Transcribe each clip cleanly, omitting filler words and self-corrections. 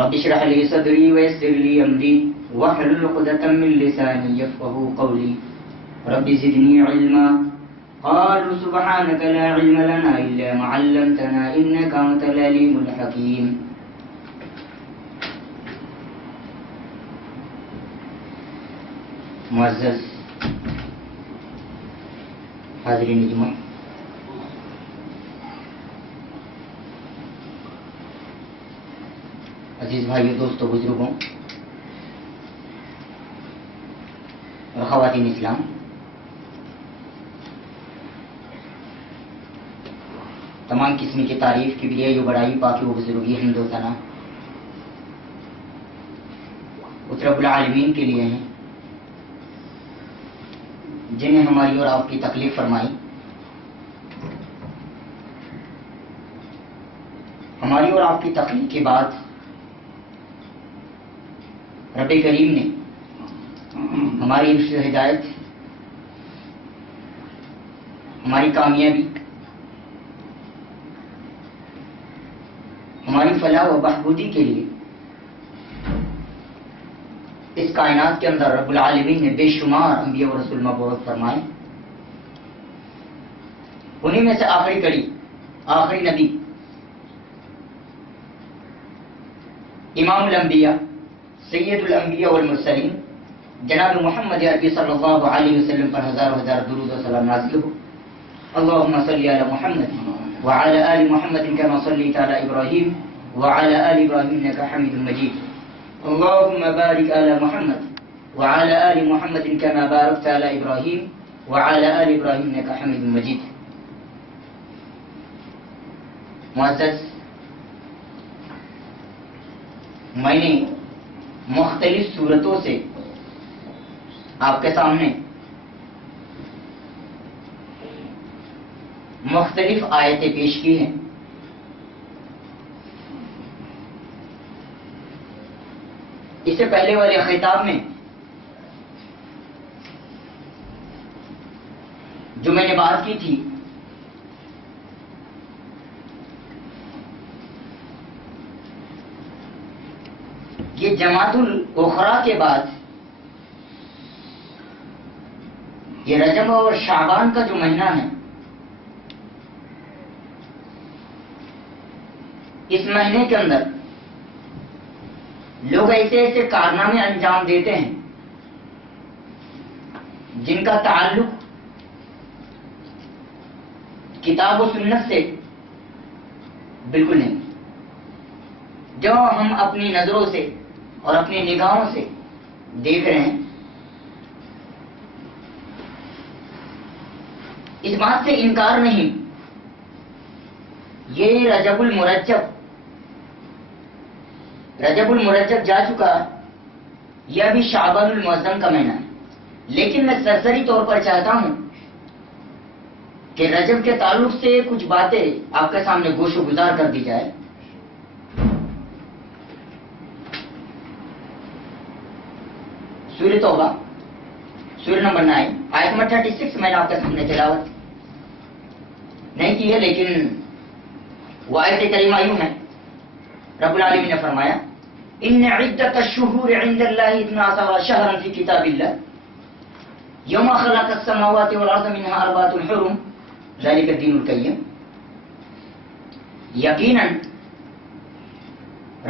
رب اشرح لي صدري ويسر لي أمري واحلل عقدة من لساني يفقهوا قولي رب زدني علما قالوا سبحانك لا علم لنا إلا ما علمتنا إنك أنت العليم الحكيم. معزز حاضرین جمعہ، عزیز بھائیوں، دوستوں، بزرگوں اور خواتین اسلام، تمام قسم کی تعریف، کبریائی و بڑائی، پاکی و بزرگی، حمد و ثنا اس رب العالمین کے لیے ہیں جنہیں ہماری اور آپ کی تکلیف فرمائی، ہماری اور آپ کی تخلیق کے بعد رب کریم نے ہماری رشد ہدایت، ہماری کامیابی، ہماری فلاح و بہبودی کے لیے اس کائنات کے اندر رب العالمین نے بے شمار انبیاء و رسول مبعوث فرمائے. انہیں میں سے آخری کڑی، آخری نبی، امام الانبیاء، سید الانبیاء والمرسلین، جناب محمد عربی صلی اللہ علیہ وسلم پر ہزار ہزار درود و سلام نازل ہو. اللهم صل علی محمد وعلى آل محمد كما صليت على إبراهيم وعلى آل إبراهيم إنك حميد مجيد. اللهم بارك على محمد وعلى آل محمد كما باركت على إبراهيم وعلى آل إبراهيم إنك حميد مجيد. معزز، میں نے مختلف صورتوں سے آپ کے سامنے مختلف آیتیں پیش کی ہیں. اس سے پہلے والے خطاب میں جو میں نے بات کی تھی یہ جمادی الاخری کے بعد یہ رجب اور شعبان کا جو مہینہ ہے، اس مہینے کے اندر لوگ ایسے ایسے کارنامے انجام دیتے ہیں جن کا تعلق کتاب و سنت سے بالکل نہیں، جو ہم اپنی نظروں سے اور اپنی نگاہوں سے دیکھ رہے ہیں. اس بات سے انکار نہیں، یہ رجب المرجب جا چکا، یہ ابھی شعبان المعظم کا مہینہ ہے. لیکن میں سرسری طور پر چاہتا ہوں کہ رجب کے تعلق سے کچھ باتیں آپ کے سامنے گوش و گزار کر دی جائے. سورہ توبہ، سورہ نمبر 9، آیت نمبر 36 میں نے آپ کے سامنے تلاوت نہیں کی ہے، لیکن وہ آیت کریمہ یوں ہے. رب العالمین نے فرمایا ان عدت الشہور عند اللہ 12 شہرا فی کتاب اللہ یوم خلق السماوات والارض منها 4 حرم ذلك الدین القیم. یقیناً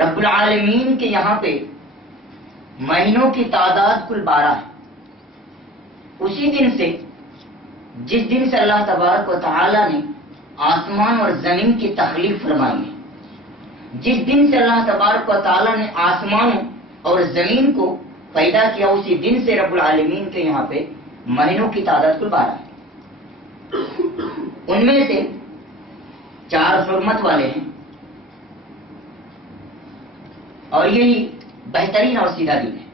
رب العالمین کے یہاں پہ مہینوں کی تعداد کل 12 ہے. اسی دن سے، جس دن سے اللہ تبارک و تعالی نے آسمان اور زمین کی تخلیق فرمائی ہے، جس دن سے اللہ تبارک و تعالی نے آسمانوں اور زمین کو پیدا کیا، اسی دن سے رب العالمین کے یہاں پہ مہینوں کی تعداد کل 12 ہے. ان میں سے 4 حرمت والے ہیں، اور یہی بہترین اور سیدھا دین ہے.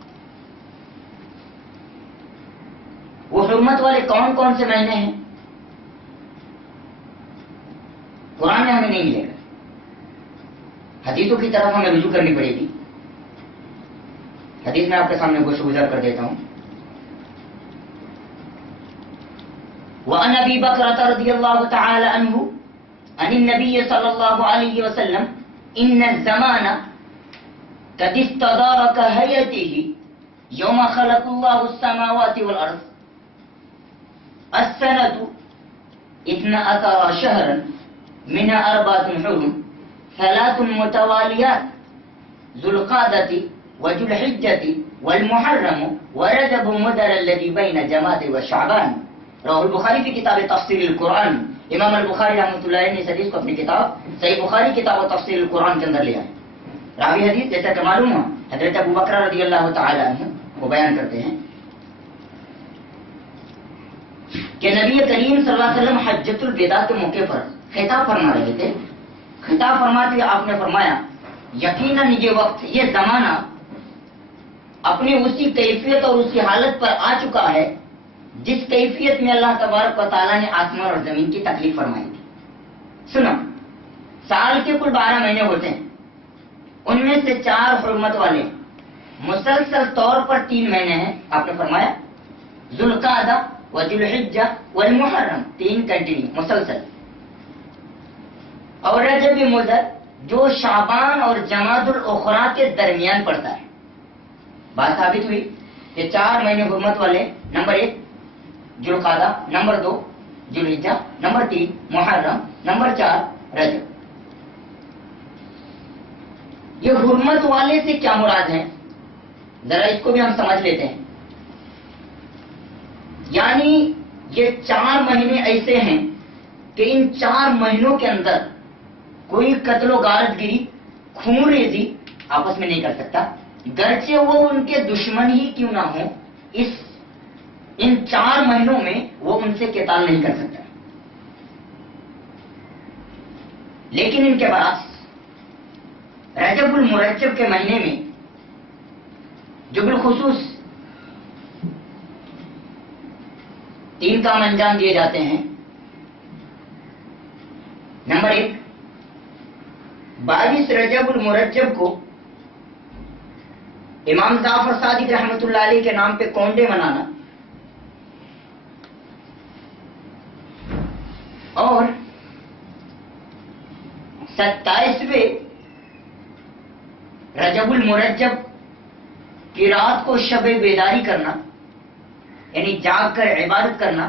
وہ حرمت والے کون کون سے مہینے ہیں قرآن میں ہمیں نہیں ملے گا، حدیثوں کی طرف ہمیں رجوع کرنی پڑے گی. حدیث میں آپ کے سامنے گوشت گزار کر دیتا ہوں. وعن ابی بکرۃ رضی اللہ تعالی عنہ عن النبی صلی اللہ علیہ وسلم ان الزمان قد استدار كهيئته يوم خلق الله السماوات والأرض السنة 12 شهرا منها 4 حرم 3 متواليات ذو القعدة وذو الحجة والمحرم ورجب مدر الذي بين جمادى وشعبان. رواه البخاری کی کتاب تفسیر القرآن. امام البخاری رحمۃ اللہ علیہ نے اس حدیث کو اپنی کتاب صحیح بخاری کتاب تفسیر القرآن کے اندر لیا ہے. راوی حدیث جیسا کہ معلوم ہو حضرت ابو بکر رضی اللہ تعالی عنہ وہ بیان کرتے ہیں کہ نبی کریم صلی اللہ علیہ وسلم حجۃ الوداع کے موقع پر خطاب فرما رہے تھے. خطاب فرماتے ہوئے آپ نے فرمایا یقیناً یہ وقت یہ زمانہ اپنی اسی کیفیت اور اسی حالت پر آ چکا ہے جس کیفیت میں اللہ تبارک و تعالیٰ نے آسمان اور زمین کی تکلیف فرمائی تھی. سنو، سال کے کل 12 مہینے ہوتے ہیں، ان میں سے 4 حرمت والے مسلسل طور پر 3 مہینے ہیں. آپ نے فرمایا ذوالقعدہ وذوالحجہ والمحرم، 3 کنٹینیو مسلسل، اور رجب مدر جو شعبان اور جمادی الاخری کے درمیان پڑتا ہے. بات ثابت ہوئی کہ 4 مہینے حرمت والے، نمبر 1 ذوالقعدہ، نمبر 2 ذوالحجہ، نمبر 3 محرم، نمبر 4 رجب. یہ حرمت والے سے کیا مراد ہے؟ ذرا اس کو بھی ہم سمجھ لیتے ہیں. یعنی یہ 4 مہینے ایسے ہیں کہ ان 4 مہینوں کے اندر کوئی قتل و غارت گری، خون ریزی آپس میں نہیں کر سکتا، گرچہ وہ ان کے دشمن ہی کیوں نہ ہوں. ان 4 مہینوں میں وہ ان سے قتال نہیں کر سکتا. لیکن ان کے برعکس رجب المرجب کے مہینے میں جو بالخصوص 3 کام انجام دیے جاتے ہیں. نمبر 1 22 رجب المرجب کو امام جعفر صادق رحمۃ اللہ علیہ کے نام پہ کونڈے منانا، اور 27ویں رجب المرجب کی رات کو شب بیداری کرنا، یعنی جاگ کر عبادت کرنا،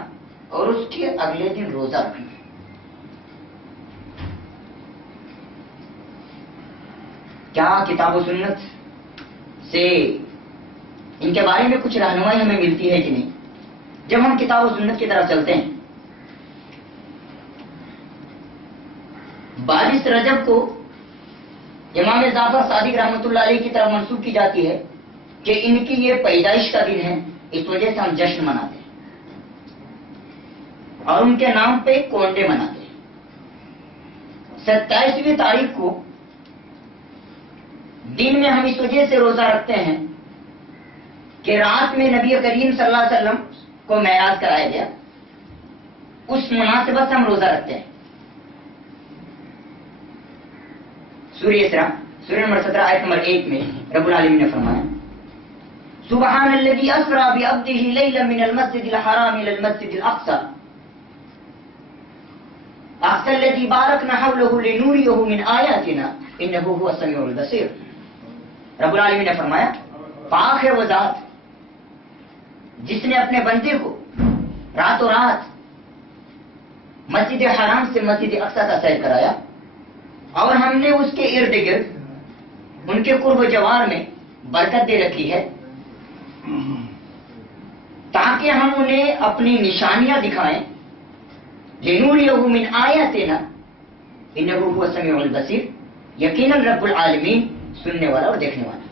اور اس کے اگلے دن روزہ رکھنا. کیا کتاب و سنت سے ان کے بارے میں کچھ رہنمائی ہمیں ملتی ہے کہ نہیں؟ جب ہم کتاب و سنت کی طرف چلتے ہیں، 22 رجب کو امام جعفر صادق رحمۃ اللہ علیہ کی طرف منسوب کی جاتی ہے کہ ان کی یہ پیدائش کا دن ہے، اس وجہ سے ہم جشن مناتے ہیں اور ان کے نام پہ کونڈے مناتے ہیں. 27ویں تاریخ کو دن میں ہم اس وجہ سے روزہ رکھتے ہیں کہ رات میں نبی کریم صلی اللہ علیہ وسلم کو معراج کرایا گیا، اس مناسبت سے ہم روزہ رکھتے ہیں. سورہ اسراء سورہ نمبر 17 آیت نمبر 1 میں رب العالمین نے فرمایا سبحان الذی اسری بعبدہ لیلا من المسجد الحرام الى المسجد الاقصى الذی بارکنا حولہ لنوریہ من آیاتنا انہ هو السمیع البصیر. رب العالمین نے فرمایا پاک ہے وہ ذات جس نے اپنے بندے کو راتوں رات مسجد حرام سے مسجد اقصی کا سیر کرایا، اور ہم نے اس کے ارد گرد ان کے قرب و جوار میں برکت دے رکھی ہے تاکہ ہم انہیں اپنی نشانیاں دکھائیں. لنوریہ من آیاتنا انہ هو السمیع البصیر، یقیناً رب العالمین سننے والا اور دیکھنے والا.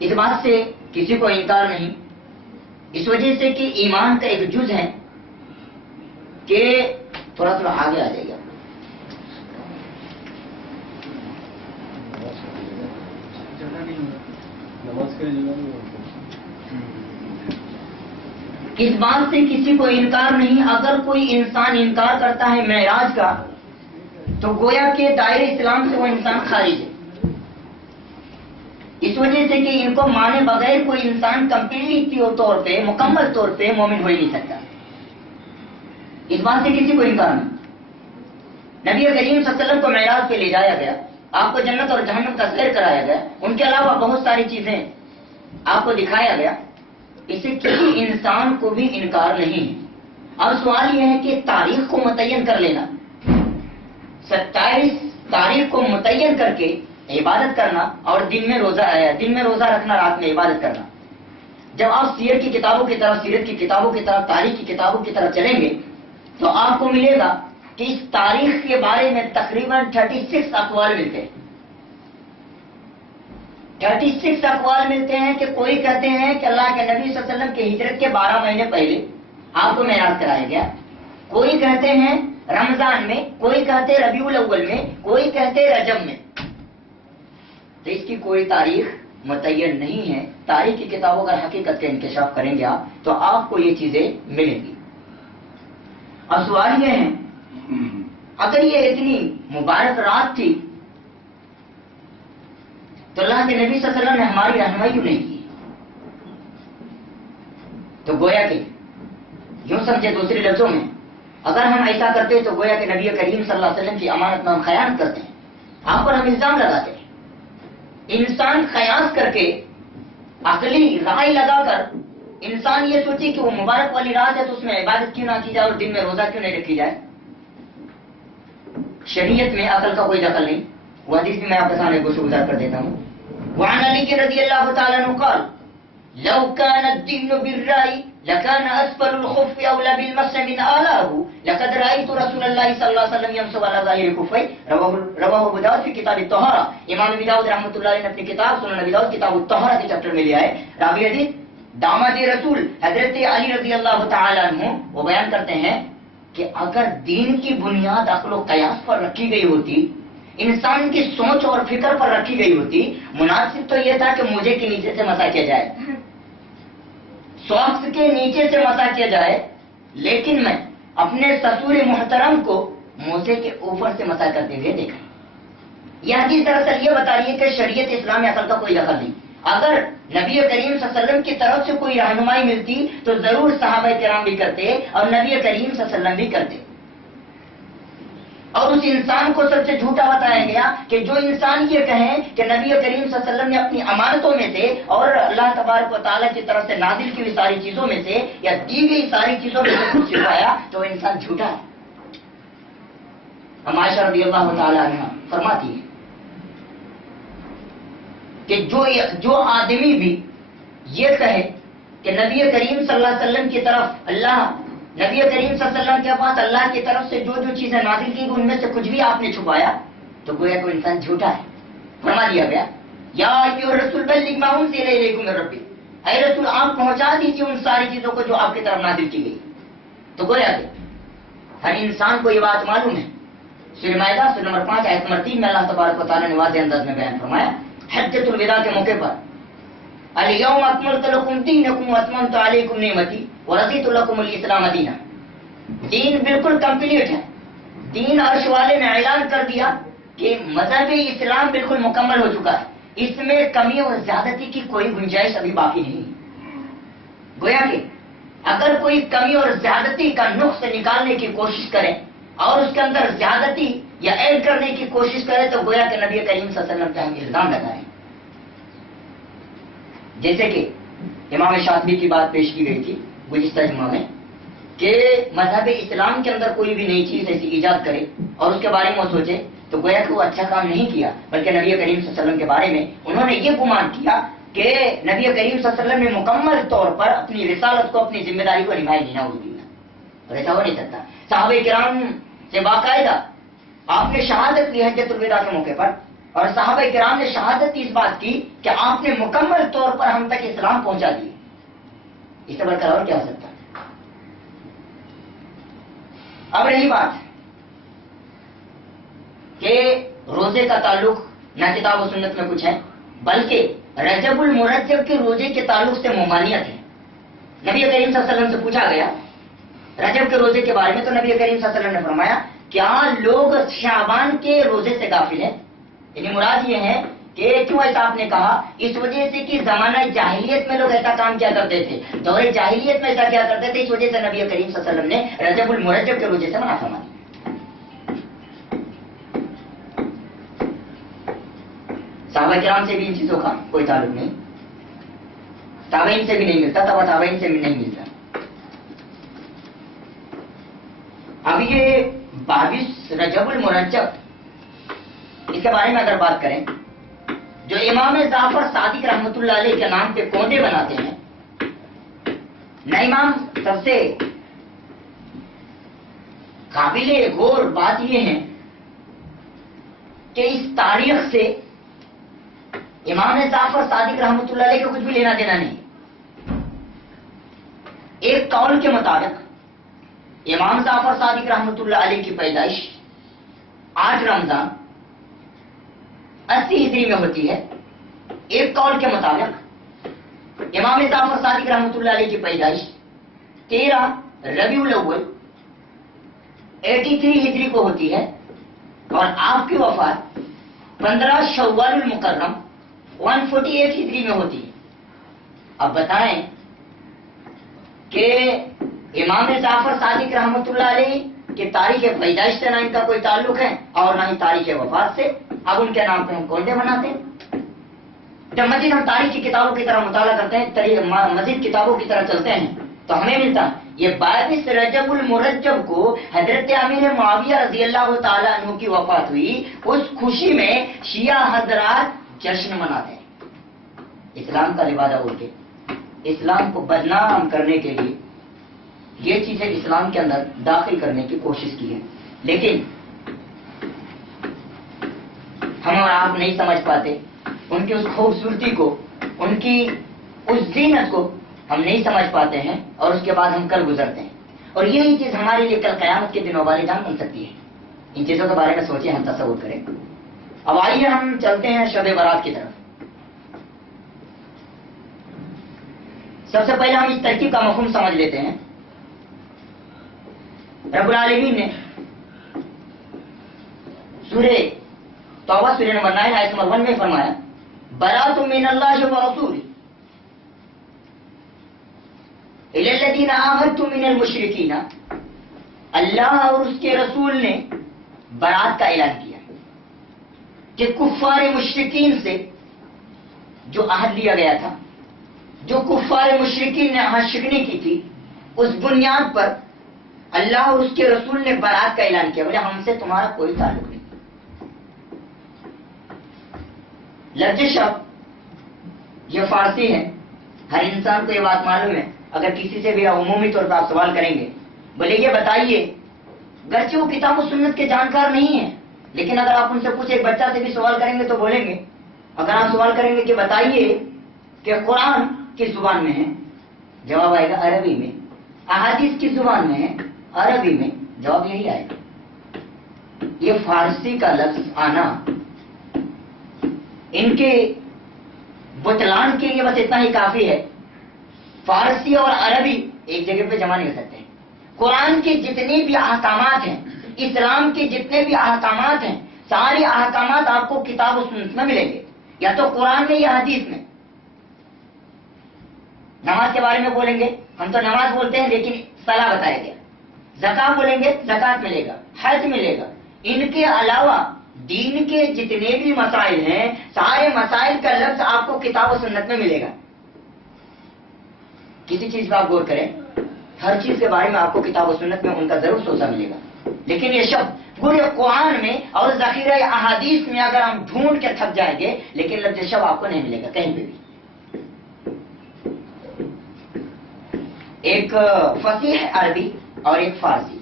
اس بات سے کسی کو انکار نہیں، اس وجہ سے کہ ایمان کا ایک جز ہے کہ تھوڑا تھوڑا آگے آ جائے گا. اس بات سے کسی کو انکار نہیں. اگر کوئی انسان انکار کرتا ہے معراج کا تو گویا کہ دائرہ اسلام سے وہ انسان خارج ہے. اس وجہ سے کہ ان کو مانے بغیر کوئی انسان کمپلیٹلی طور پہ مکمل طور پہ مومن ہو ہی نہیں سکتا. اس بات سے کسی کو انکار نہیں. نبی کریم صلی اللہ علیہ وسلم کو معراج پہ لے جایا گیا، آپ کو جنت اور جہنم کا سیر کرایا گیا، ان کے علاوہ بہت ساری چیزیں آپ کو دکھایا گیا، اسے کسی انسان کو بھی انکار نہیں ہے۔ اب سوال یہ ہے کہ تاریخ کو متعین کر لینا، 27 تاریخ کو متعین کر کے عبادت کرنا اور دن میں روزہ رکھنا، رات میں عبادت کرنا۔ جب آپ سیرت کی کتابوں کی طرف، تاریخ کی کتابوں کی طرف چلیں گے تو آپ کو ملے گا کہ اس تاریخ کے بارے میں تقریباً 36 اقوال ملتے ہیں۔ 36 اقوال ملتے ہیں کہ کوئی کہتے ہیں کہ اللہ کے نبی صلی اللہ علیہ وسلم کی ہجرت کے 12 مہینے پہلے آپ کو معراج کرایا گیا، کوئی کہتے ہیں رمضان میں، کوئی کہتے ہیں ربیع الاول میں، کوئی کہتے ہیں رجب میں۔ تو اس کی کوئی تاریخ متعین نہیں ہے۔ تاریخ کی کتابوں کا حقیقت کا انکشاف کریں گے آپ تو آپ کو یہ چیزیں ملیں گی۔ اب سوال یہ ہے، اگر یہ اتنی مبارک رات تھی تو اللہ کے نبی صلی اللہ علیہ وسلم نے ہماری رہنمائی کیوں نہیں کی؟ تو گویا کہ یوں سمجھے دوسرے لفظوں میں، اگر ہم ایسا کرتے تو گویا کہ نبی کریم صلی اللہ علیہ وسلم کی امانت میں ہم خیانت کرتے ہیں، آپ پر ہم الزام لگاتے ہیں۔ انسان قیاس کر کے، عقلی رائے لگا کر انسان یہ سوچے کہ وہ مبارک والی رات ہے تو اس میں عبادت کیوں نہ کی جائے اور دن میں روزہ کیوں نہیں رکھی جائے۔ شریعت میں عقل کا کوئی دخل نہیں۔ وہ حدیث بھی میں آپ کے سامنے گوشت گزار کر دیتا ہوں۔ وعن علی رضی اللہ تعالیٰ عنہ قال لو كان الدين بالرأي لكان اسفل الخف اولى بالمس من اعلاه لقد رايت رسول الله صلی اللہ علیہ وسلم يمسح على ظاهر الخفين رواه ابو داؤد في کتاب الطہارہ۔ امام ابو داؤد رحمۃ اللہ علیہ نے اپنی کتاب سنن ابی داؤد کتاب الطہارہ کے چیپٹر میں لیا ہے۔ راوی حدیث داماد رسول حضرت علی رضی اللہ تعالی عنہ وہ بیان کرتے ہیں کہ اگر دین کی بنیاد عقل و قیاس پر رکھی گئی ہوتی، انسان کی سوچ اور فکر پر رکھی گئی ہوتی، مناسب تو یہ تھا کہ موزے کے نیچے سے مسح کیا جائے، سوکس کے نیچے سے مسح کیا جائے، لیکن میں اپنے سسور محترم کو موزے کے اوپر سے مسح کرتے ہوئے دیکھا۔ یہ حدیث دراصل یہ بتا رہی ہے کہ شریعت اسلام میں عقل کا کوئی دخل نہیں۔ اگر نبی کریم صلی اللہ علیہ وسلم کی طرف سے کوئی رہنمائی ملتی تو ضرور صحابہ کرام بھی کرتے اور نبی کریم صلی اللہ علیہ وسلم بھی کرتے۔ اور اس انسان کو سب سے جھوٹا بتایا گیا کہ جو انسان یہ کہیں کہ نبی کریم صلی اللہ علیہ وسلم نے اپنی امانتوں میں سے اور اللہ تبارک و تعالیٰ کی طرف سے نازل کی ہوئی ساری چیزوں میں سے یا دی گئی ساری چیزوں میں سے کچھ چھپایا تو وہ انسان جھوٹا ہے۔ ہم عائشہ رضی اللہ تعالیٰ عنہ فرماتی ہے کہ جو آدمی بھی یہ کہے کہ نبی کریم صلی اللہ علیہ وسلم کی طرف نبی کریم صلی اللہ علیہ وسلم کے پاس اللہ کی طرف سے جو چیزیں نازل کی ان میں سے کچھ بھی آپ نے چھپایا تو گویا کوئی انسان جھوٹا ہے۔ فرما دیا گیا یا ایھا الرسول بلغ ما انزل الیکم من ربکم، اے رسول آپ پہنچا دیجیے ان ساری چیزوں کو جو آپ کی طرف نازل کی گئی۔ تو گویا کہ ہر انسان کو یہ بات معلوم ہے۔ سورہ مائدہ سورہ نمبر 5 آیت نمبر 3 میں اللہ تبارک و تعالیٰ نے واضح انداز میں بیان فرمایا، حجۃ الوداع کے موقع پر الیوم اکملت لکم دینکم واتممت علیکم نعمتی ورضیت لکم الاسلام دینا۔ دین بالکل کمپلیٹ ہے۔ دین عرش والے نے اعلان کر دیا کہ مذہب اسلام بالکل مکمل ہو چکا ہے، اس میں کمی اور زیادتی کی کوئی گنجائش ابھی باقی نہیں۔ گویا کہ اگر کوئی کمی اور زیادتی کا نقص نکالنے کی کوشش کرے اور اس کے اندر زیادتی یا ایڈ کرنے کی کوشش کرے تو گویا کہ نبی کریم صلی اللہ علیہ وسلم پہ ہم الزام لگائیں۔ جیسے کہ امام شاطبی کی بات پیش کی گئی تھی گزشتہ جمعہ میں کہ مذہب اسلام کے اندر کوئی بھی نئی چیز ایسی ایجاد کرے اور اس کے بارے میں وہ سوچے تو گویا کہ وہ اچھا کام نہیں کیا، بلکہ نبی کریم صلی اللہ علیہ وسلم کے بارے میں انہوں نے یہ گمان کیا کہ نبی کریم صلی اللہ علیہ وسلم نے مکمل طور پر اپنی رسالت کو، اپنی ذمہ داری کو نبھائی نہیں، نعوذ باللہ، اور ایسا ہو نہیں سکتا۔ صحابہ کرام سے باقاعدہ آپ نے شہادت لی حجۃ الوداع کے موقع پر، اور صحابہ کرام نے شہادت اس بات کی کہ آپ نے مکمل طور پر ہم تک اسلام پہنچا دی۔ اس سے بڑھ کر اور کیا ہو سکتا ہے؟ اب رہی بات کہ روزے کا تعلق نہ کتاب و سنت میں کچھ ہے بلکہ رجب المرجب کے روزے کے تعلق سے ممانعت ہے۔ نبی کریم صلی اللہ علیہ وسلم سے پوچھا گیا رجب کے روزے کے بارے میں تو نبی کریم صلی اللہ علیہ وسلم نے فرمایا کیا لوگ شعبان کے روزے سے غافل ہیں؟ یعنی مراد یہ ہے کہ کیوں ایسا آپ نے کہا؟ اس وجہ سے کہ زمانہ جاہلیت میں لوگ ایسا کام کیا کرتے تھے، دور جاہلیت میں ایسا کیا کرتے تھے، اس وجہ سے نبی کریم صلی اللہ علیہ وسلم نے رجب المرجب کے روزے سے منع فرمایا۔ صحابہ کرام سے بھی ان چیزوں کا کوئی تعلق نہیں، تابعین سے بھی نہیں ملتا، تبع تابعین سے بھی نہیں ملتا۔ اب یہ 22 رجب المرجب، اس کے بارے میں اگر بات کریں، جو امام جعفر صادق رحمۃ اللہ علیہ کے نام پہ کوندے بناتے ہیں، نہ امام سب سے قابل غور بات یہ ہے کہ اس تاریخ سے امام جعفر صادق رحمۃ اللہ علیہ کو کچھ بھی لینا دینا نہیں۔ ایک قول کے مطابق امام جعفر صادق رحمۃ اللہ علیہ کی پیدائش 8 رمضان 80 ہجری میں ہوتی ہے۔ ایک قول کے مطابق امام جعفر صادق رحمۃ اللہ علیہ کی پیدائش 13 ربیع الاول 83 ہجری کو ہوتی ہے، اور آپ کی وفات 15 شوال المکرم 148 ہجری میں ہوتی ہے۔ اب بتائیں کہ امام جعفر صادق رحمۃ اللہ علیہ کہ تاریخ پیدائش سے نہ ان کا کوئی تعلق ہے اور نہ ہی تاریخ وفات سے، اب ان کے نام پہ ہم کوندے بناتے ہیں۔ جب مزید ہم تاریخ کی کتابوں کی طرح مطالعہ کرتے ہیں، مزید کتابوں کی طرح چلتے ہیں، تو ہمیں ملتا ہے یہ 22 رجب المرجب کو حضرت امیر معاویہ رضی اللہ تعالیٰ عنہ کی وفات ہوئی، اس خوشی میں شیعہ حضرات جشن مناتے ہیں۔ اسلام کا لبادہ اڑ کے اسلام کو بدنام کرنے کے لیے یہ چیزیں اسلام کے اندر داخل کرنے کی کوشش کی ہے، لیکن ہم اور آپ نہیں سمجھ پاتے ان کی اس خوبصورتی کو، ان کی اس زینت کو ہم نہیں سمجھ پاتے ہیں، اور اس کے بعد ہم کل گزرتے ہیں، اور یہی چیز ہمارے لیے کل قیامت کے دن وبال جان بن سکتی ہے۔ ان چیزوں کے بارے میں سوچیں، ہم تصور کریں۔ اب آئیے ہم چلتے ہیں شب برات کی طرف۔ سب سے پہلے ہم اس ترکیب کا مفہوم سمجھ لیتے ہیں۔ رب العالمین نے سورہ توبہ سورہ نمبر 9 آیت نمبر 1 میں فرمایا، برات من اللہ ورسولہ الی الذین عاہدتم من المشرکین، اللہ اور اس کے رسول نے برات کا اعلان کیا کہ کفار مشرکین سے جو عہد لیا گیا تھا، جو کفار مشرکین نے عہد شکنی کی تھی، اس بنیاد پر اللہ اور اس کے رسول نے برات کا اعلان کیا، بولے ہم سے تمہارا کوئی تعلق نہیں۔ لفظ شب یہ فارسی ہے، ہر انسان کو یہ بات معلوم ہے۔ اگر کسی سے بھی عمومی طور پر آپ سوال کریں گے، بولے یہ بتائیے، گرچہ وہ کتاب و سنت کے جانکار نہیں ہیں، لیکن اگر آپ ان سے پوچھیں، ایک بچہ سے بھی سوال کریں گے تو بولیں گے، اگر آپ سوال کریں گے کہ بتائیے کہ قرآن کس زبان میں ہے، جواب آئے گا عربی میں۔ احادیث کس زبان میں ہے، عربی میں، جواب یہی آئے گا۔ یہ فارسی کا لفظ آنا ان کے بطلان کے لیے بس اتنا ہی کافی ہے۔ فارسی اور عربی ایک جگہ پہ جمع نہیں ہو سکتے۔ قرآن کے جتنے بھی احکامات ہیں، اسلام کے جتنے بھی احکامات ہیں، سارے احکامات آپ کو کتاب و سنت میں ملیں گے، یا تو قرآن میں یا حدیث میں۔ نماز کے بارے میں بولیں گے، ہم تو نماز بولتے ہیں لیکن صلاح بتایا گیا۔ زکات بولیں گے، زکات ملے گا، حج ملے گا۔ ان کے علاوہ دین کے جتنے بھی مسائل ہیں، سارے مسائل کا لفظ آپ کو کتاب و سنت میں ملے گا۔ کسی چیز پہ آپ غور کریں، ہر چیز کے بارے میں آپ کو کتاب و سنت میں ان کا ضرور سوچا ملے گا، لیکن یہ شب پورے قرآن میں اور ذخیرہ احادیث میں اگر ہم ڈھونڈ کے تھک جائیں گے، لیکن لفظ شب آپ کو نہیں ملے گا کہیں پہ بھی۔ ایک فصیح عربی اور ایک فارسی،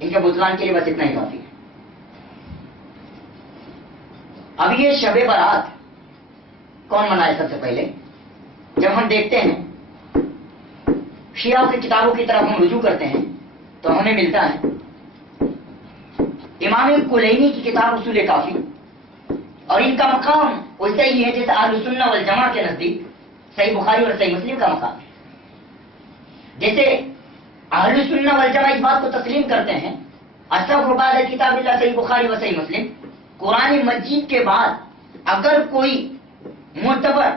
ان کے بطلان کے لیے بس اتنا ہی کافی ہے۔ اب یہ شب برات کون منائے؟ سب سے پہلے جب ہم دیکھتے ہیں شیعہ کی کتابوں کی طرف ہم رجوع کرتے ہیں تو ہمیں ملتا ہے امام کلینی کی کتاب اصول کافی، اور ان کا مقام ویسا ہی ہے جیسے اہل سنہ والجماعہ کے نزدیک صحیح بخاری اور صحیح مسلم کا مقام ہے۔ جیسے اہل سنہ والجماعہ اس بات کو تسلیم کرتے ہیں، اصح بعد کتاب اللہ صحیح بخاری و صحیح مسلم، قرآن مجید کے بعد اگر کوئی معتبر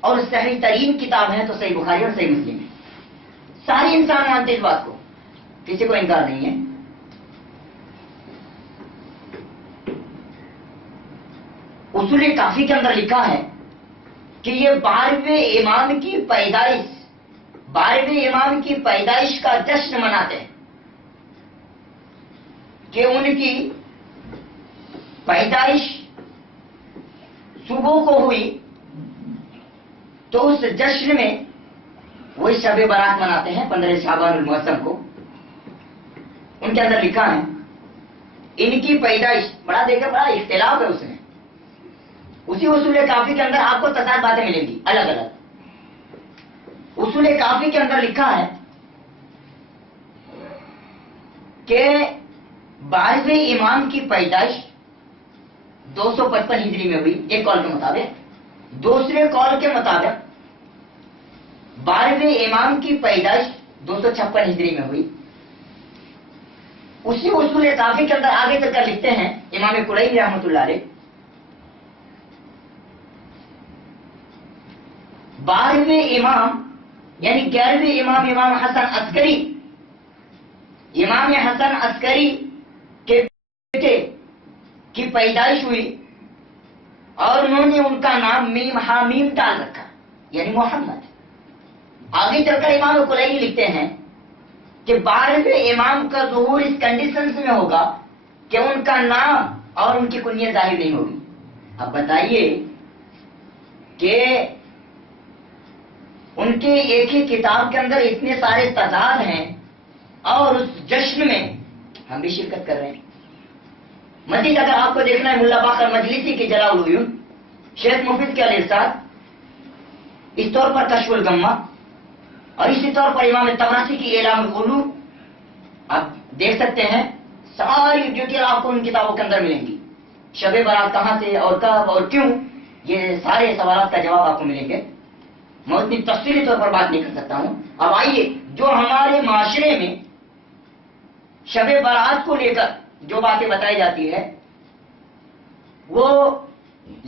اور صحیح ترین کتاب ہے تو صحیح بخاری اور صحیح مسلم ہے۔ سارے انسان مانتے اس بات کو، کسی کو انکار نہیں ہے۔ اصول کافی کے اندر لکھا ہے کہ یہ 12ویں امام کی پیدائش، 12ویں امام کی پیدائش کا جشن مناتے ہیں کہ ان کی پیدائش صبح کو ہوئی تو اس جشن میں وہی شب برات مناتے ہیں 15 شعبان المعظم کو. ان کے اندر لکھا ہے ان کی پیدائش، بڑا دیکھیں بڑا اختلاف ہے اس میں. اسی اصول کافی کے اندر آپ کو تضاد باتیں ملیں گی الگ الگ. اصول کافی کے اندر لکھا ہے کہ 12ویں امام کی پیدائش 255 ہجری میں ہوئی ایک قول کے مطابق. دوسرے قول کے مطابق 12ویں امام کی پیدائش 256 ہجری میں ہوئی. اسی اصول کافی کے اندر آگے چل کر لکھتے ہیں امام کلیبی رحمۃ اللہ علیہ 12ویں امام یعنی 11ویں امام امام حسن عسکری، امام حسن عسکری کے بیٹے کی پیدائش ہوئی اور انہوں نے ان کا نام میم حامیم ڈال رکھا یعنی محمد. آگے چل کر امام کلیبی لکھتے ہیں کہ 12ویں امام کا ظہور اس کنڈیشنز میں ہوگا کہ ان کا نام اور ان کی کنیت ظاہر نہیں ہوگی. اب بتائیے کہ ان کے ایک ہی کتاب کے اندر اتنے سارے تضاد ہیں اور اس جشن میں ہم بھی شرکت کر رہے ہیں. مزید اگر آپ کو دیکھنا ہے ملا باقر مجلسی کی جلال العیون، شیخ مفید کے الارشاد، اس طور پر کشف الغمہ، اور اسی طور پر امام طبرسی کی اعلام العلوم. آپ دیکھ سکتے ہیں ساری ڈیٹیل آپ کو ان کتابوں کے اندر ملیں گی. شب برات کہاں سے اور کب اور کیوں، یہ سارے سوالات کا جواب آپ کو ملیں گے. میں اتنی تفصیلی طور پر بات نہیں کر سکتا ہوں. اب آئیے جو ہمارے معاشرے میں شب برات کو لے کر جو باتیں بتائی جاتی ہے وہ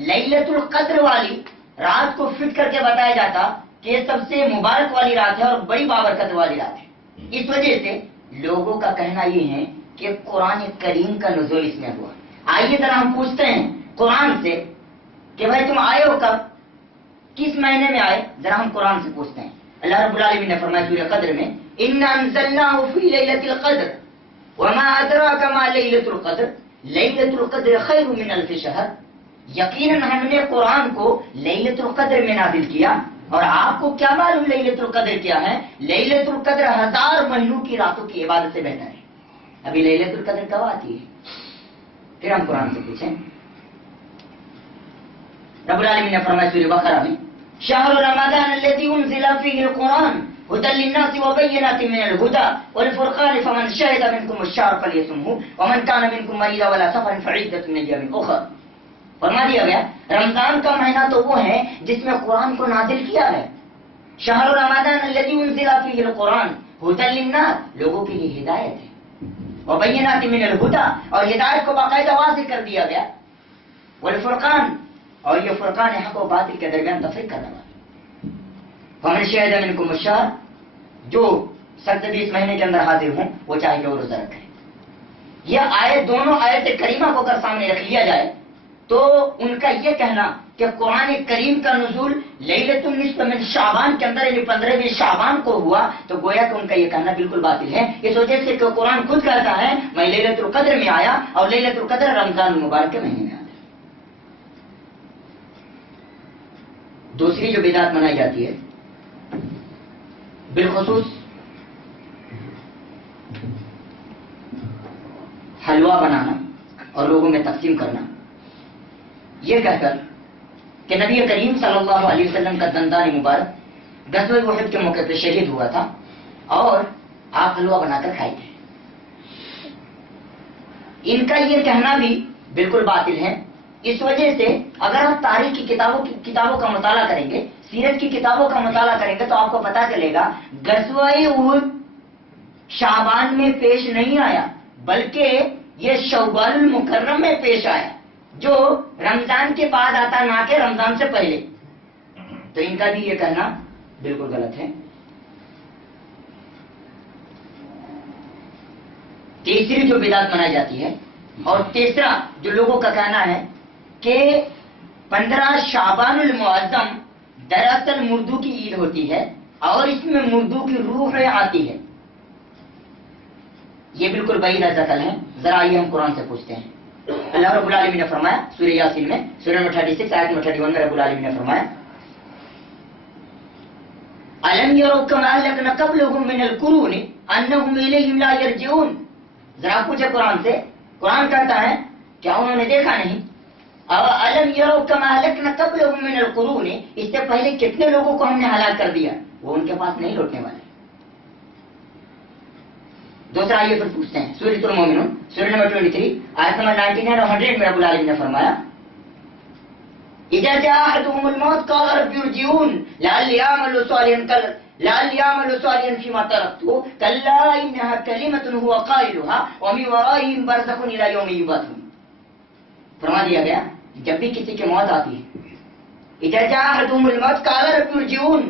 لیلۃ القدر والی رات کو فٹ کر کے بتایا جاتا کہ یہ سب سے مبارک والی رات ہے اور بڑی بابرکت والی رات ہے. اس وجہ سے لوگوں کا کہنا یہ ہے کہ قرآن کریم کا نزول اس میں ہوا. آئیے ذرا ہم پوچھتے ہیں قرآن سے کہ بھائی تم آئے ہو کب، کس مہینے میں آئے؟ ذرا ہم قرآن سے پوچھتے ہیں. اللہ رب العالمین نے فرمایا سورہ قدر میں انا انزلناہ فی لیلۃ القدر وما ادراک ما لیلۃ القدر لیلۃ القدر خیر من الف شہر. یقیناً ہم نے قرآن کو لیلۃ القدر میں نازل کیا، اور آپ کو کیا معلوم لیلۃ القدر کیا ہے؟ لیلۃ القدر 1000 مہینوں کی راتوں کی عبادت سے بہتر ہے. ابھی لیلۃ القدر کب آتی ہے؟ پھر ہم قرآن سے پوچھیں. رب العالمین نے فرمایا سورہ بقرہ میں شہر رمضان الذی انزل فیہ القرآن هدى للناس وبينات من الهدى والفرقان فمن شهد منكم الشهر فليصمه ومن كان منكم مريضا ولا سفر فعدة من ايام اخرى. فرما دیا گیا رمضان کا مہینہ تو وہ ہے جس میں قرآن کو نازل کیا ہے. شہر رمضان الذی انزل فیہ القرآن هدى للناس، لوگوں کے لیے ہدایت ہے، وبينات من الهدى، اور ہدایت کو باقاعدہ واضح کر دیا گیا، والفرقان، اور یہ فرقان حق و باطل کے درمیان تفریق کرنے والا. فمن شہد منکم الشہر، جو سخت بھی اس مہینے کے اندر حاضر ہوں وہ چاہے کہ وہ روزہ رکھیں. یہ آیت، دونوں آیت کریمہ کو اگر سامنے رکھ لیا جائے تو ان کا یہ کہنا کہ قرآن کریم کا نزول لیلۃ النصف من شعبان کے اندر یعنی 15ویں شعبان کو ہوا تو گویا کہ ان کا یہ کہنا بالکل باطل ہے. اس وجہ سے کہ قرآن خود کہتا ہے میں لیلۃ القدر میں آیا، اور لیلۃ القدر رمضان المبارک کے مہینے میں آتا ہے. دوسری جو بدعت منائی جاتی ہے بالخصوص حلوہ بنانا اور لوگوں میں تقسیم کرنا، یہ کہہ کر کہ نبی کریم صلی اللہ علیہ وسلم کا دندان مبارک غزوہ احد کے موقع پہ شہید ہوا تھا اور آپ حلوہ بنا کر کھائے تھے. ان کا یہ کہنا بھی بالکل باطل ہے. اس وجہ سے اگر آپ تاریخ کی کتابوں کا مطالعہ کریں گے، سیرت کی کتابوں کا مطالعہ کریں گے تو آپ کو پتا چلے گا غزوہ احد شعبان میں پیش نہیں آیا بلکہ یہ شوال المکرم میں پیش آیا، جو رمضان کے بعد آتا نہ کہ رمضان سے پہلے. تو ان کا بھی یہ کہنا بالکل غلط ہے. تیسری جو بدعت منائی جاتی ہے اور تیسرا جو لوگوں کا کہنا ہے کہ 15 شعبان المعظم دراصل مردو کی عید ہوتی ہے اور اس میں مردو کی روح آتی ہے. یہ بالکل بعید عقل ہے. ذرا آئیے ہم قرآن سے پوچھتے ہیں. اللہ رب العالمین نے فرمایا سورہ یاسین میں سورہ نمبر 36 آیت نمبر 31 میں رب العالمین نے فرمایا الم یروا کما اهلکنا قبلهم من القرون انهم الیہم لا یرجعون. ذرا پوچھے قرآن سے. قرآن کہتا ہے کیا انہوں نے دیکھا نہیں؟ الم یروا کما اهلکنا قبلهم من القرون، اس سے پہلے کتنے لوگوں کو ہم نے ہلاک کر دیا، وہ ان کے پاس نہیں لوٹنے والے. دوسرا آئیے پھر پوچھتے ہیں سورۃ المؤمنون سورہ نمبر 23 آیت نمبر 99 اور 100 میں رب العالمین نے فرمایا اذا جاء احدهم الموت قال رب ارجعون لعلی اعمل صالحا فيما تركت كلا انها كلمة هو قائلها ومن ورائهم برزخ الى يوم يبعثون. فرما دیا گیا جب بھی کسی کی موت آتی ہے اذا جاء احدهم الموت قال رب ارجعون،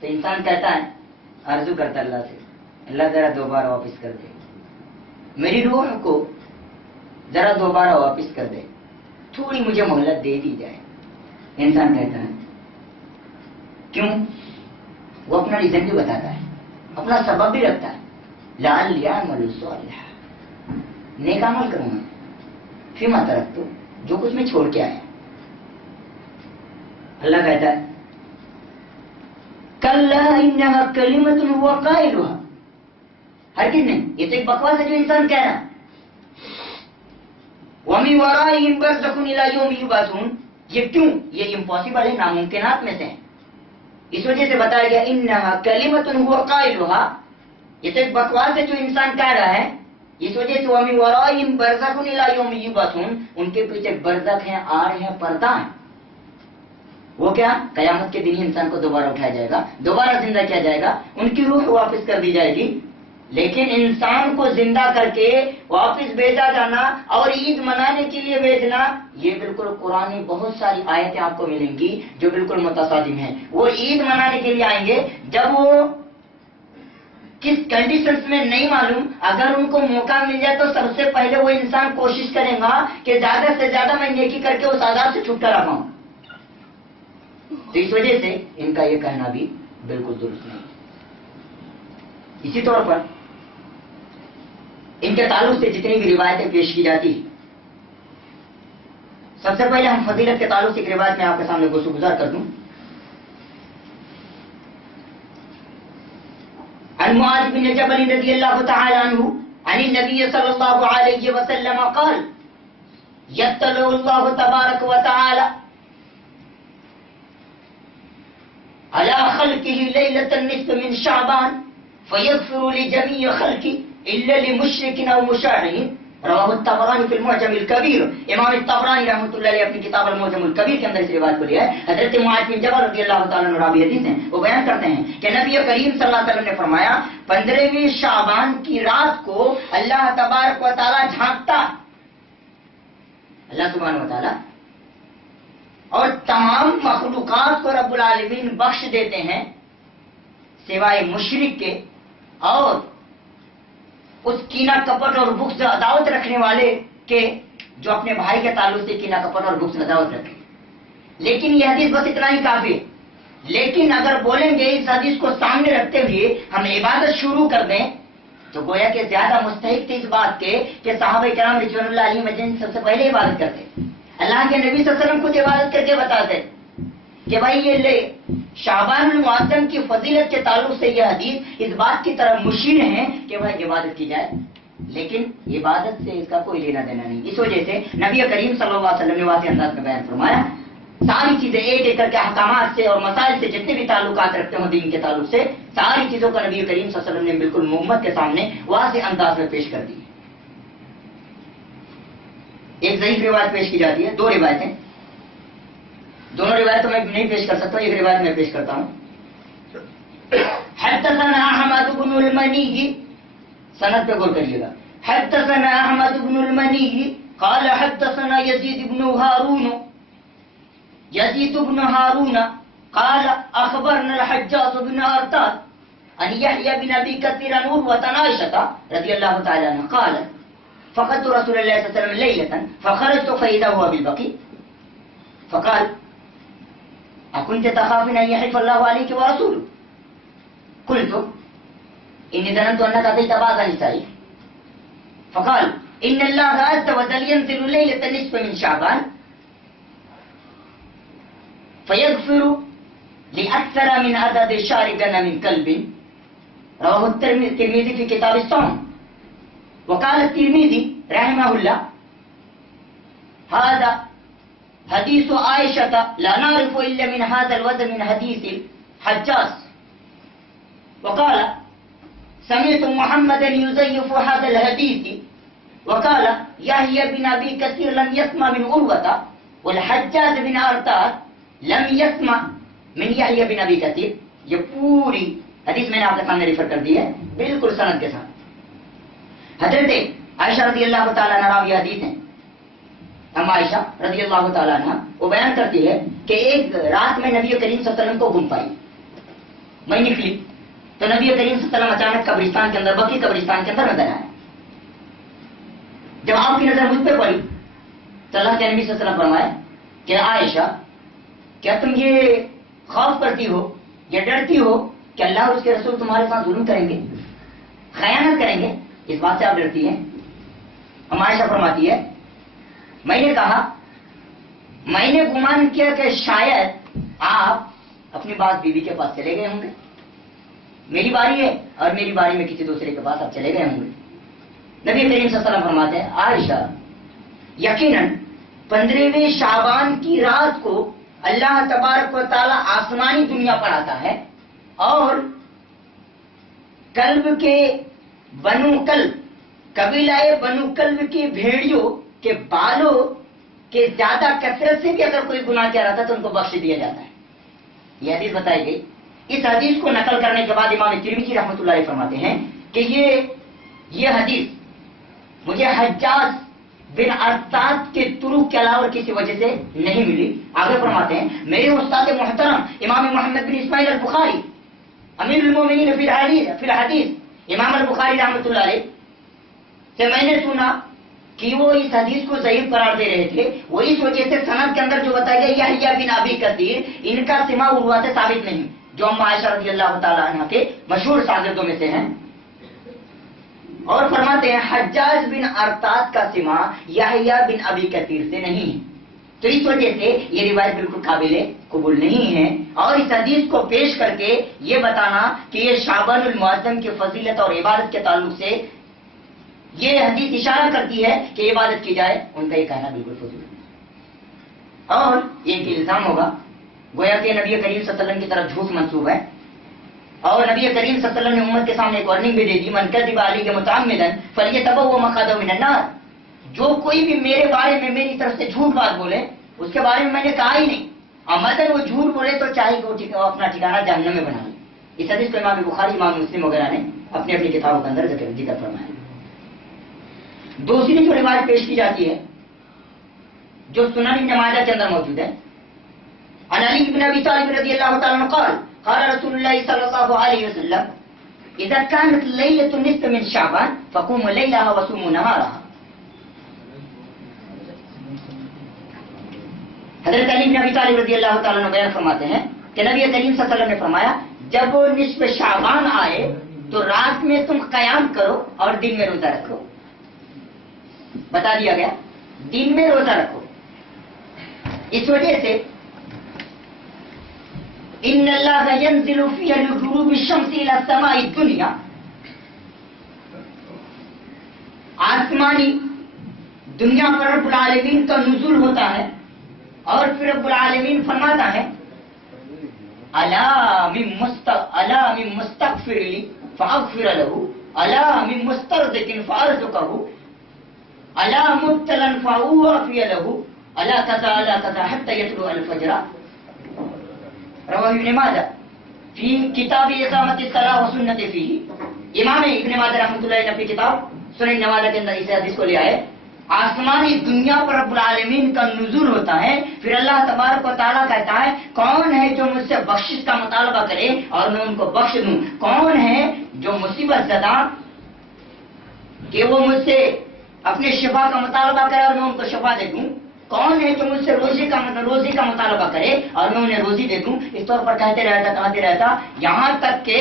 تو انسان کہتا ہے عرض کرتا اللہ سے اللہ ذرا دوبارہ واپس کر دے، میری روح کو ذرا دوبارہ واپس کر دے، تھوڑی مجھے مہلت دے دی جائے. انسان کہتا ہے کیوں؟ وہ اپنا ریزن بھی بتاتا ہے، اپنا سبب بھی رکھتا ہے. لعلی اعمل صالحا، نیک عمل کروں میں فیما ترکت، جو کچھ میں چھوڑ کے آیا. اللہ کہتا ہے کلا انها کلمۃ هو قائلها، ہرگز نہیں، یہ تو ایک بکواس ہے جو انسان کہہ رہا ہے. وَمِن وَرَائِهِمْ بَرْزَخٌ إِلَى يَوْمِ يُبْعَثُونَ، یہ کیوں؟ یہ امپاسبل ہے، ناممکنات میں سے ہے. اس وجہ سے بتایا گیا انها کلمۃ هو قائلها، یہ تو ایک بکواس ہے جو انسان کہہ رہا ہے. اس وجہ سے وَمِن وَرَائِهِمْ بَرْزَخٌ إِلَى يَوْمِ يُبْعَثُونَ، ان کے پیچھے برزخ ہیں، آڑ ہیں، پردہ ہیں. وہ کیا؟ قیامت کے دن ہی انسان کو دوبارہ اٹھایا جائے گا، دوبارہ زندہ کیا جائے گا، ان کی روح واپس کر دی جائے گی. لیکن انسان کو زندہ کر کے واپس بھیجا جانا اور عید منانے کے لیے بھیجنا، یہ بالکل قرآن میں بہت ساری آیتیں آپ کو ملیں گی جو بالکل متصادم ہیں. وہ عید منانے کے لیے آئیں گے جب وہ کس کنڈیشنز میں نہیں معلوم، اگر ان کو موقع مل جائے تو سب سے پہلے وہ انسان کوشش کرے گا کہ زیادہ سے زیادہ میں نیکی کر کے اس عذاب سے چھٹکارا پاؤں. تو اس وجہ سے ان کا یہ کہنا بھی بالکل درست نہیں. اسی طور پر ان کے تعلق سے جتنی بھی روایتیں پیش کی جاتی ہیں، سب سے پہلے ہم فضیلت کے تعلق سے ایک روایت میں آپ کے سامنے گزار کر دوں. عن معاذ بن جبل رضی اللہ تعالی عنہ عن النبی صلی اللہ علیہ وسلم قال یطلع اللہ تبارک وتعالی على خلقه ليلة النصف من شعبان فيغفر لجميع خلقه إلا لمشرك أو مشاهد. رواه الطبراني في المعجم الكبير. امام الطبرانی رحمۃ اللہ علیہ اپنی کتاب المعجم الکبیر کے اندر اس روایت کو لیا ہے. حضرت معاذ بن جبل رضی اللہ تعالیٰ عنہ راوی حدیث ہیں، وہ بیان کرتے ہیں کہ نبی کریم صلی اللہ علیہ وسلم نے فرمایا 15ویں شعبان کی رات کو اللہ تبارک و تعالیٰ جھانکتا، اللہ سبحانہ و تعالیٰ، اور تمام مخلوقات کو رب العالمین بخش دیتے ہیں سوائے مشرک کے اور اس کینہ کپٹ اور بغض عداوت رکھنے والے کے، جو اپنے بھائی کے تعلق سے کینہ کپٹ اور بغض عداوت رکھے. لیکن یہ حدیث بس اتنا ہی کافی ہے. لیکن اگر بولیں گے اس حدیث کو سامنے رکھتے ہوئے ہم عبادت شروع کر دیں تو گویا کہ زیادہ مستحق تھے اس بات کے کہ صحابہ کرام رضوان اللہ علیہم اجمعین سب سے پہلے عبادت کرتے. اللہ کے نبی صلی اللہ علیہ وسلم خود عبادت کر کے بتاتے کہ بھائی یہ لے شعبان المعظم کی فضیلت کے تعلق سے یہ حدیث اس بات کی طرف مشیر ہیں کہ بھائی عبادت کی جائے، لیکن عبادت سے اس کا کوئی لینا دینا نہیں. اس وجہ سے نبی کریم صلی اللہ علیہ وسلم نے واضح انداز میں بیان فرمایا ساری چیزیں ایک ایک کر کے احکامات سے اور مسائل سے جتنے بھی تعلقات رکھتے ہوں دین کے تعلق سے، ساری چیزوں کا نبی کریم صلی اللہ علیہ وسلم نے بالکل امت کے سامنے واضح انداز میں پیش کر دی. ایک ضعیف روایت پیش کی جاتی ہے، دو روایتیں، دونوں روایتوں میں نہیں پیش کر سکتا، ایک روایت میں پیش کرتا ہوں. حدثنا احمد بن المنی، سند پہ غور کریے گا. حدثنا احمد بن المنی قال حدثنا يزيد بن هارون قال اخبرنا الحجاج بن ارطاد عن يحيى بن ابي كثير عن عروة عائشة رضي الله تعالى عنها قالت فقدت رسول الله صلى الله عليه وسلم ليلة فخرجت فإذا هو بالبقيع. فقال أكنت تخافين أن يحلف الله عليك ورسوله؟ قلت إني ظننت أنك أتيت بعض نسائك. فقال إن الله عز وجل ينزل ليلة النصف من شعبان فيغفر لأكثر من عدد شاربين من كلب. رواه الترمذي في كتاب الصوم. وقال الترمذي رحمه الله هذا حديث عائشة لا نعرف إلا من هذا الوجه من حديث الحجاج. وقال سمعت محمدا يزيف هذا الحديث. وقال يحيى بن أبي كثير لم يسمع من عروة والحجاج بن أرطاد لم يسمع من يحيى بن أبي كثير. یہ پوری حدیث میں نے آپ کے سامنے ریفر کر دی ہے بالکل سند کے ساتھ. حضرت عائشہ رضی اللہ تعالیٰ عنہ راوی حدیث ہیں. ہم عائشہ رضی اللہ تعالیٰ عنہ وہ بیان کرتی ہے کہ ایک رات میں نبی کریم صلی اللہ علیہ وسلم کو گم پائی. میں نکلی تو نبی کریم صلی اللہ علیہ وسلم اچانک قبرستان کے اندر بقی قبرستان کے اندر نظر آئے. جب آپ کی نظر مجھ پہ پڑی تو اللہ کے نبی صلی اللہ علیہ وسلم فرمائے کہ عائشہ کیا تم یہ خوف کرتی ہو یا ڈرتی ہو کہ اللہ اور اس کے رسول تمہارے ساتھ ظلم کریں گے, خیانت کریں گے, اس بات سے آپ ڈرتی ہیں؟ ہم عائشہ فرماتی ہے میں نے کہا میں نے گمان کیا کہ شاید آپ اپنی بات بیوی کے پاس چلے گئے ہوں گے, میری باری ہے اور میری باری میں کسی دوسرے کے پاس آپ چلے گئے ہوں گے. نبی کریم صلی اللہ علیہ وسلم فرماتے ہیں عائشہ یقیناً 15ویں شعبان کی رات کو اللہ تبارک و تعالیٰ آسمانی دنیا پر آتا ہے اور کلب کے بنو کلب قبیلہ بنو کلب کی بھیڑیوں کے بالوں کے زیادہ کثرت سے بھی اگر کوئی گناہ کیا رہتا ہے تو ان کو بخش دیا جاتا ہے. یہ حدیث بتائی گئی. اس حدیث کو نقل کرنے کے بعد امام ترمذی رحمۃ اللہ علیہ فرماتے ہیں کہ یہ حدیث مجھے حجاج بن ارطاد کے طرق کے علاوہ کسی وجہ سے نہیں ملی. آگے فرماتے ہیں میرے استاد محترم امام محمد بن اسماعیل البخاری امیر المومنین فی الحدیث امام البخاری رحمۃ اللہ علیہ سے میں نے سنا کہ وہ اس حدیث کو ضعیف قرار دے رہے تھے. وہ اس وجہ سے سند کے اندر جو بتایا گیا یحییٰ بن ابی کثیر ان کا سماع عروہ سے ثابت نہیں, جو ام عائشہ رضی اللہ تعالی عنہ کے مشہور شاگردوں میں سے ہیں. اور فرماتے ہیں حجاج بن ارطاد کا سماع یحییٰ بن ابی کثیر سے نہیں ہے. تو اس وجہ سے یہ روایت بالکل قابل قبول نہیں ہے. اور اس حدیث کو پیش کر کے یہ بتانا کہ یہ شعبان المعظم کی فضیلت اور عبادت کے تعلق سے یہ حدیث اشارہ کرتی ہے کہ عبادت کی جائے, ان کا یہ کہنا بالکل فضول ہے. اور ایک الزام ہوگا گویا کہ نبی کریم صلی اللہ علیہ وسلم کی طرف جھوٹ منسوب ہے. اور نبی کریم صلی اللہ علیہ وسلم نے امت کے سامنے ایک وارننگ بھی دے دی من کذب علی متعمدا فلیتبوأ مقعدہ من النار. جو کوئی بھی میرے بارے میں میری طرف سے جھوٹ بات بولے اس کے بارے میں نے کہا ہی نہیں, مدن وہ جھوٹ بولے تو چاہے کہ وہ اپنا ٹھکانہ جہنم میں بنا لے. اس حدیث کو امام بخاری امام مسلم وغیرہ نے اپنی اپنی کتابوں کے اندر ذکر فرمایا. دوسری جو روایت پیش کی جاتی ہے جو سنن ابن ماجہ کے اندر موجود ہے عن علی بن ابی طالب رضی اللہ تعالی عنہ قال قال رسول اللہ صلی اللہ علیہ وسلم اذا كانت ليلة النصف من شعبان فقوموا ليلها وصوموا نهارها. حضرت علی بن ابی طالب رضی اللہ تعالی عنہ بیان فرماتے ہیں کہ نبی کریم صلی اللہ علیہ وسلم نے فرمایا جب وہ نصف شعبان آئے تو رات میں تم قیام کرو اور دن میں روزہ رکھو. بتا دیا گیا دن میں روزہ رکھو. اس وجہ سے ان اللہ ينزل فی غروب الشمس الى السماء الدنیا, آسمانی دنیا پر رب العالمین کا نزول ہوتا ہے اور پھر رب العالمین فرماتا ہے الا من مستغفر لی فاغفر له الا من مسترزق فارزقه الا مبتلا فاوفي له الا كذا حتى يطلع الفجر. رواه ابن ماجہ فی کتاب اقامت الصلاۃ وسنت فیہ. امام ابن ماجہ رحمۃ اللہ نے اپنی کتاب سنن ابن ماجہ کے اندر اس حدیث کو لیا ہے. آسمانی دنیا پر رب العالمین کا نزول ہوتا ہے, پھر اللہ تبارک و تعالیٰ کہتا ہے کون ہے جو مجھ سے بخشش کا مطالبہ کرے اور میں ان کو بخش دوں, کون ہے جو مصیبت زدہ کہ وہ مجھ سے اپنے شفا کا مطالبہ کرے اور میں ان کو شفا دے دوں. کون ہے جو مجھ سے روزی کا مطالبہ کرے اور میں انہیں روزی دے دوں، اس طور پر کہتے رہتا یہاں تک کہ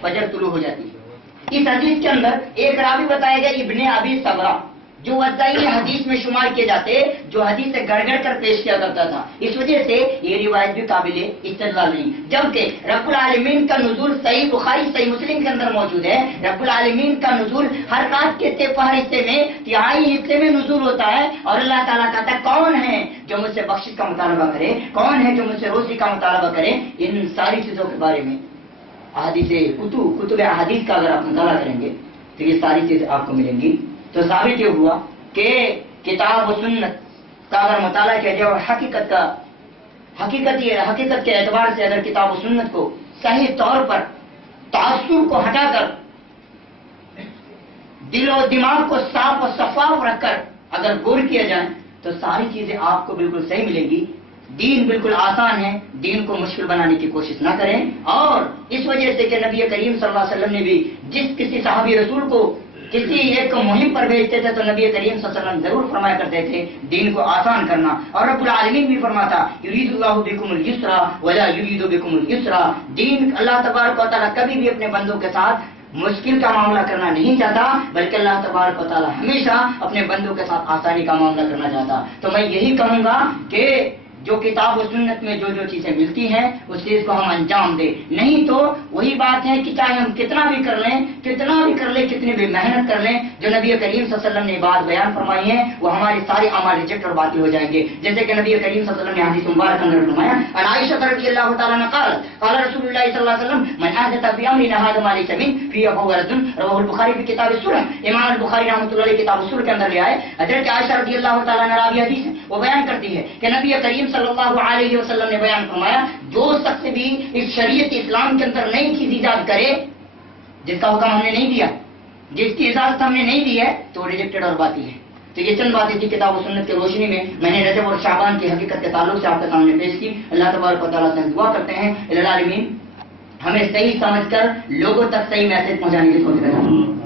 فجر طلوع ہو جاتی ہے۔ اس حدیث کے اندر ایک راوی بتایا گیا ابن ابی صبرہ، جو وضعی حدیث میں شمار کیے جاتے، جو حدیث سے گڑ کر پیش کیا کرتا تھا، اس وجہ سے یہ روایت بھی قابل استدلال نہیں، جبکہ رب العالمین کا نزول صحیح بخاری صحیح مسلم کے اندر موجود ہے۔ رب العالمین کا نزول ہر رات کے پہر حصے میں، تہائی حصے میں نزول ہوتا ہے، اور اللہ تعالیٰ کہتا ہے کون ہے جو مجھ سے بخشش کا مطالبہ کرے، کون ہے جو مجھ سے روزی کا مطالبہ کرے۔ ان ساری چیزوں کے بارے میں کتب احادیث کا اگر آپ مطالعہ کریں گے تو یہ ساری چیزیں آپ کو ملیں گی۔ تو ثابت یہ ہوا کہ کتاب و سنت کا اگر مطالعہ کیا جائے اور حقیقت کے اعتبار سے اگر کتاب و سنت کو صحیح طور پر تعصب کو ہٹا کر دل و دماغ کو صاف و شفاف رکھ کر اگر غور کیا جائے تو ساری چیزیں آپ کو بالکل صحیح ملیں گی۔ دین بالکل آسان ہے، دین کو مشکل بنانے کی کوشش نہ کریں۔ اور اس وجہ سے کہ نبی کریم صلی اللہ علیہ وسلم نے بھی جس کسی صحابی رسول کو کسی ایک مہم پر بھیجتے تھے تو نبی کریم صلی اللہ علیہ وسلم ضرور فرمایا کرتے تھے دین کو آسان کرنا، اور رب العالمین بھی فرماتا یرید اللہ بکم اليسر ولا یرید بکم العسر، دین اللہ تبارک و تعالیٰ کبھی بھی اپنے بندوں کے ساتھ مشکل کا معاملہ کرنا نہیں چاہتا، بلکہ اللہ تبارک و تعالیٰ ہمیشہ اپنے بندوں کے ساتھ آسانی کا معاملہ کرنا چاہتا۔ تو میں یہی کہوں گا کہ جو کتاب و سنت میں جو چیزیں ملتی ہیں اس چیز کو ہم انجام دیں، نہیں تو وہی بات ہے کہ چاہے ہم کتنا بھی کر لیں کتنی بھی محنت کر لیں، جو نبی کریم صلی اللہ علیہ وسلم نے بات بیان فرمائی ہے وہ ہمارے سارے اعمال ریجیکٹ اور باطل ہو جائیں گے۔ جیسے کہ نبی کریم صلی اللہ علیہ وسلم نے حدیث مبارک اندر فرمایا عن عائشہ رضی اللہ تعالیٰ عنہا قال رسول اللہ صلی اللہ علیہ وسلم من احدث فی امرنا هذا ما ليس منه فهو رد، رواه البخاری فی کتاب الصلح۔ امام البخاری رحمۃ اللہ علیہ کتاب الصلح کے اندر لے آئے، حضرت عائشہ رضی اللہ تعالیٰ عنہا راوی حدیث ہے، وہ بیان کرتی ہے کہ نبی کریم صلی اللہ علیہ وسلم نے بیان فرمایا جو شخص بھی اس شریعت اسلام کے اندر نئی چیز ایجاد کرے جس کا حکم ہم نے نہیں دیا، جس کی اجازت ہم نے نہیں دی ہے تو ریجیکٹڈ اور باطل ہے۔ تو یہ چند باتیں تھی کتاب و سنت کی روشنی میں نے رجب اور شعبان کی حقیقت کے تعلق سے آپ کے سامنے پیش کی۔ اللہ تبارک و تعالیٰ سے دعا کرتے ہیں العالمین ہمیں صحیح سمجھ کر لوگوں تک صحیح میسج پہنچانے کی توفیق عطا فرمائے۔